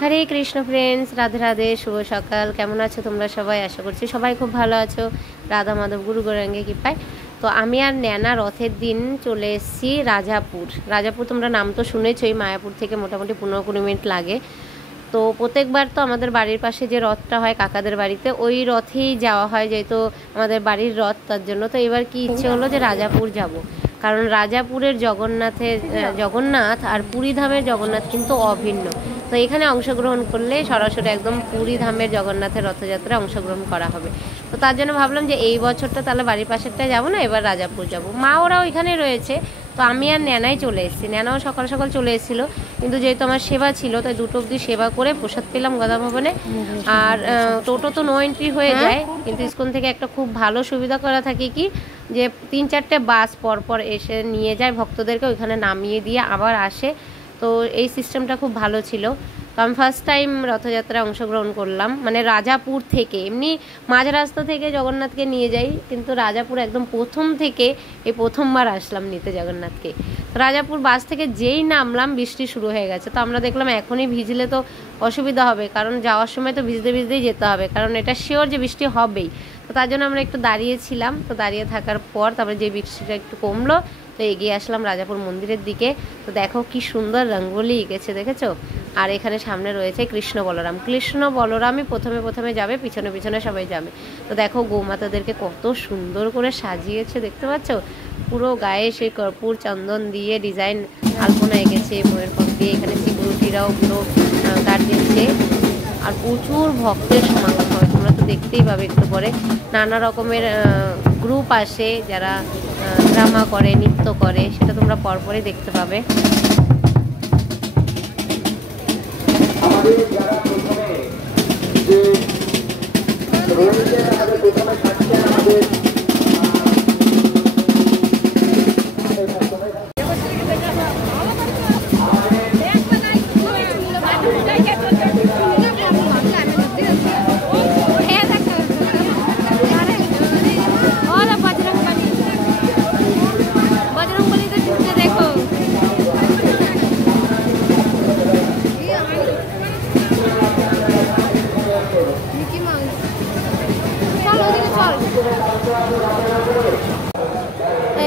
हरे कृष्ण फ्रेंड्स, राधे राधे, शुभ सकाल। केमन आछो तोमरा सबाई? आशा करछि सबाई खूब भालो आछो। राधा माधव गुरु गौरांगे कृपाय तो आमी आर नैना रथेर दिन चले एसेछि राजापुर तोमरा नाम तो शुनेछोई। मायापुर थेके मोटामुटी 15-20 मिनट लागे। तो प्रत्येकबार तो आमादेर बाड़ीर पाशे जे रथटा हय काकादेर बाड़ीते ओई रथेई जाওয়া হয়, जेहेतु आमादेर बाड़ीर रथ तार जोन्नो। तो एबार कि इচ্ছে हलो जे राजापुर जाबो, कारण राजापुरेर जगन्नाथ और पुरी धामेर जगन्नाथ किन्तु अभिन्न। तो एखाने अंशग्रहण करले सरासरि एकदम पुरी धामेर जगन्नाथेर रथयात्राय अंशग्रहण करा हबे। तो तार जोन्नो भाबलाम जे एई बछरटा ताहले बाड़ीर पाशेरटाय जाबो ना, एबार राजापुर जाबो। मा ओराও एखाने रयेছে। तो आमी आर नैनाई चले एसेछि। नैनाও सकाल सकाल चले एसेছিল, কিন্তু যেহেতু আমার সেবা ছিল তাই 2টো অবধি সেবা করে প্রসাদ পেলাম গদা ভবনে। আর টোটো তো নো এন্ট্রি হয়ে যায়, কিন্তু ইসকন থেকে একটা খুব ভালো সুবিধা করা থাকে কি যে 3-4টে বাস পরপর এসে নিয়ে যায় ভক্তদেরকে, ওইখানে নামিয়ে দিয়ে আবার আসে। তো এই সিস্টেমটা খুব ভালো ছিল। তো আমি ফার্স্ট টাইম রথযাত্রায় অংশগ্রহণ করলাম, মানে রাজাপুর থেকে। এমনি মাঝ রাস্তা থেকে জগন্নাথকে নিয়ে যাই, কিন্তু রাজাপুর একদম প্রথম থেকে এই প্রথমবার আসলাম নিতে জগন্নাথকে। তো রাজাপুর বাস থেকে যেই নামলাম বৃষ্টি শুরু হয়ে গেছে। তো আমরা দেখলাম এখনই ভিজলে তো অসুবিধা হবে, কারণ যাওয়ার সময় তো ভিজতে ভিজতেই যেতে হবে, কারণ এটা শিওর যে বৃষ্টি হবেই। তো তার জন্য আমরা একটু দাঁড়িয়েছিলাম। তো দাঁড়িয়ে থাকার পর তারপরে যে বৃষ্টিটা একটু কমলো তো এগিয়ে আসলাম রাজাপুর মন্দিরের দিকে। তো দেখো কি সুন্দর রঙ্গোলি এঁকেছে, দেখেছো? আর এখানে সামনে রয়েছে কৃষ্ণ বলরামই প্রথমে যাবে, পিছনে পিছনে সবাই যাবে। তো দেখো গোমাতাদেরকে কত সুন্দর করে সাজিয়েছে, দেখতে পাচ্ছ? পুরো গায়ে সেই কর্পূর চন্দন দিয়ে ডিজাইন আলপনা এঁকেছে, ময়ূর পঙ্খ দিয়ে। এখানে সিকিউরিটিরাও পুরো গার্ড দিচ্ছে। আর প্রচুর ভক্তের সমাগম হয়, তোমরা তো দেখতেই পাবে একটু পরে। নানা রকমের গ্রুপ আসে যারা ড্রামা করে, নৃত্য করে, সেটা তোমরা পরপরই দেখতে পাবে।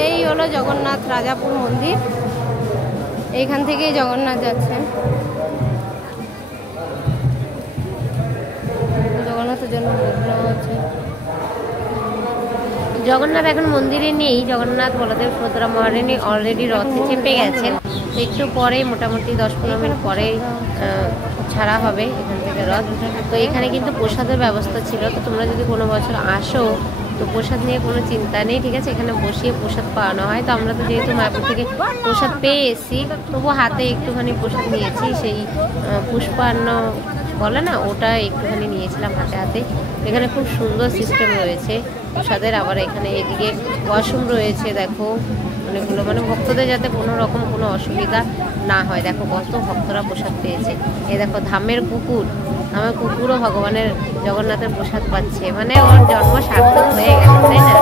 এই হলো জগন্নাথ রাজাপুর মন্দির, এইখান থেকেই জগন্নাথ যাচ্ছেন। জগন্নাথের জন্য হচ্ছে জগন্নাথ এখন মন্দিরে নেই। জগন্নাথ বলদেব সুভদ্রা মহারানী অলরেডি রথে চেপে গেছেন। একটু পরে মোটামুটি 10-15 মিনিট পরে ছাড়া হবে এখান থেকে রথ। তো এখানে কিন্তু প্রসাদের ব্যবস্থা ছিল। তো তোমরা যদি কোনো বছর আসো তো প্রসাদ নিয়ে কোনো চিন্তা নেই, ঠিক আছে? এখানে বসিয়ে প্রসাদ পাওয়ানো হয়। তো আমরা তো যেহেতু মায়াপুর থেকে প্রসাদ পেয়ে এসেছি, তবু হাতে একটুখানি প্রসাদ নিয়েছি। সেই পুষ্পান্ন বলে না, ওটা একটুখানি নিয়েছিলাম হাতে। এখানে খুব সুন্দর সিস্টেম রয়েছে প্রসাদের। আবার এখানে এদিকে ওয়াশরুম রয়েছে, দেখো অনেকগুলো, মানে ভক্তদের যাতে কোনো রকম কোনো অসুবিধা না হয়। দেখো কত ভক্তরা প্রসাদ পেয়েছে। এই দেখো ধামের কুকুরও ভগবানের জগন্নাথের প্রসাদ পাচ্ছে, মানে ওর জন্ম সার্থক হয়ে গেল, তাই না?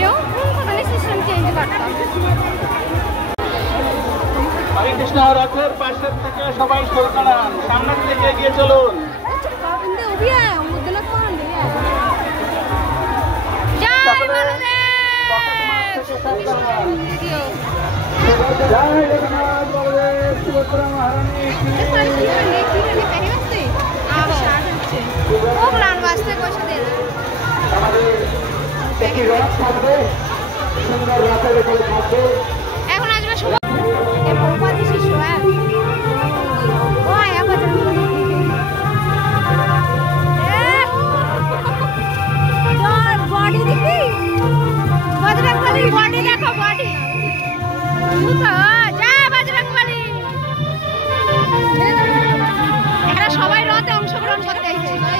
क्यों? पता नहीं सिस्टम चेंज करता। হরে কৃষ্ণ রথের পাশে থেকে সবাই সরে দাঁড়ান, সামনের দিকে এগিয়ে চলুন। জয় বলদেব। জয় জগন্নাথ বলদেব সুভদ্রা মহারানী আমাদের একটি রথ থাকবে, সুন্দর রথের উপরে থাকবে। এখন আসবে শুভ শিশু। বডি দেখি, বজরংবলী বডি দেখো, বডি জয় বজরংবলী। এরা সবাই রথে অংশগ্রহণ করতে এসেছে।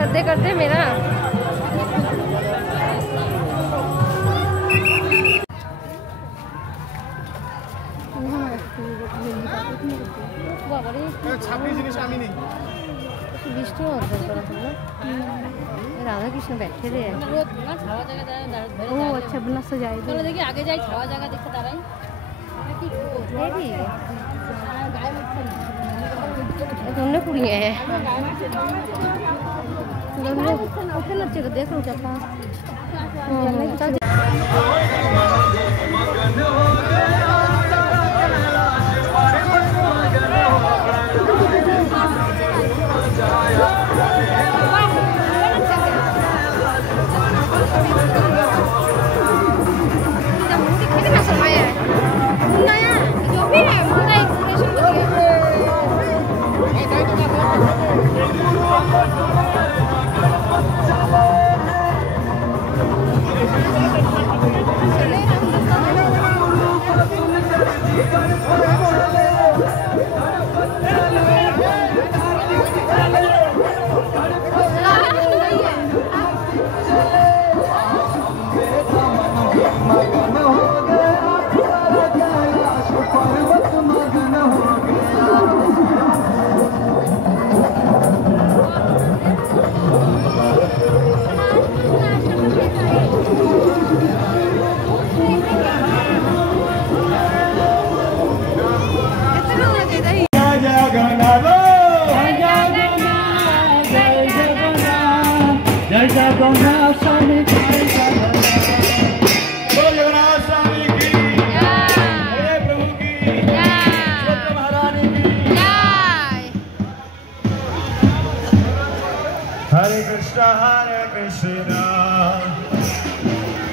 करते करते मेरा राधा कृष्ण बैठे थे। अच्छा बना सजाई चलो देखिए आगे जाए छावा जगह देखते दादा दोनों कुड़ियाँ हैं नच्चे को देख लो चप्पा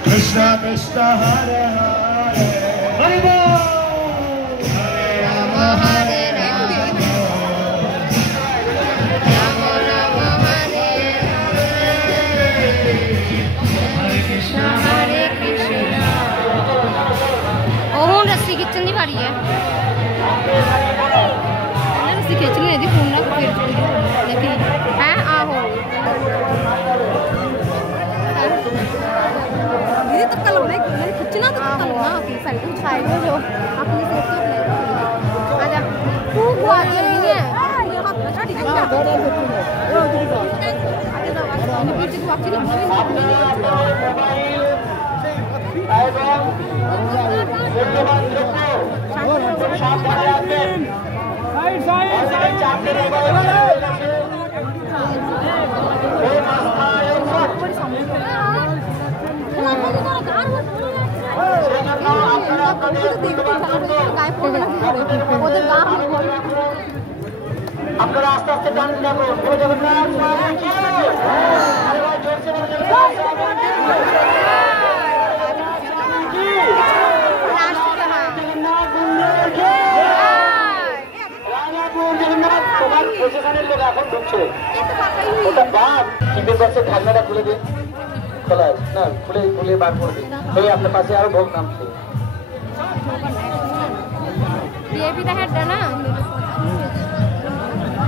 Krishna Krishna Hare Hare Hare Rama Hare আপনারা আস্তে আস্তে টান থাকুন। জগন্নাথ তোমার প্রশাসনের লোক এখন ঢুকছে। ওটা বাদ টিপের পাশে ঢাকনাটা খুলে দিন। খোলা আছে না, খুলে খুলে বার করে দিন। ওই আপনার পাশে আরো ভোগ নামছে।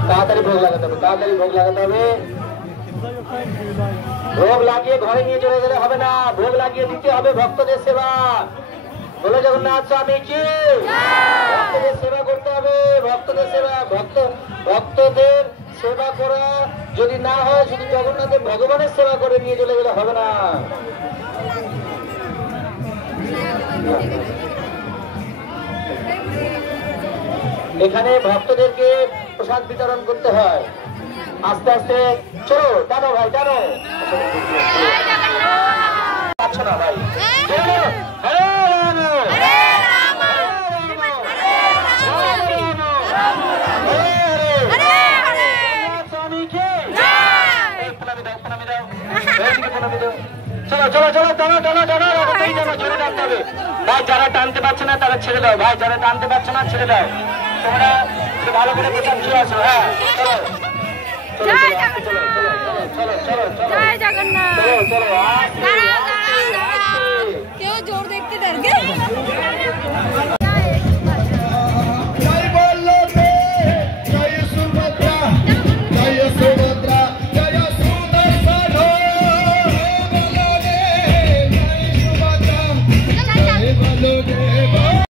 তাড়াতাড়ি ভোগ লাগাতে হবে, তাড়াতাড়ি ভোগ লাগাতে হবে। ভোগ লাগিয়ে ঘরে নিয়ে চলে গেলে হবে না, ভোগ লাগিয়ে দিতে হবে ভক্তদের সেবা। বলে জগন্নাথ স্বামী কি, ভক্তদের সেবা করতে হবে, ভক্তদের সেবা। ভক্তদের সেবা করা যদি না হয়, শুধু জগন্নাথের ভগবানের সেবা করে নিয়ে চলে গেলে হবে না। এখানে ভক্তদেরকে প্রসাদ বিতরণ করতে হয়। আস্তে আস্তে চলো, টানো ভাই, টানো। পাচ্ছ না ভাই, চলো চলো চলো, টানো টানো টানো, ছেড়ে টানতে হবে ভাই। যারা টানতে পারছে না তারা ছেড়ে দাও ভাই, যারা টানতে পারছে না ছেড়ে দাও। তোমরা একটু ভালো করে প্রচার দিয়ে আসো। হ্যাঁ চলো চলো চলো চলো চলো চলো চলো চলো চলো চলো।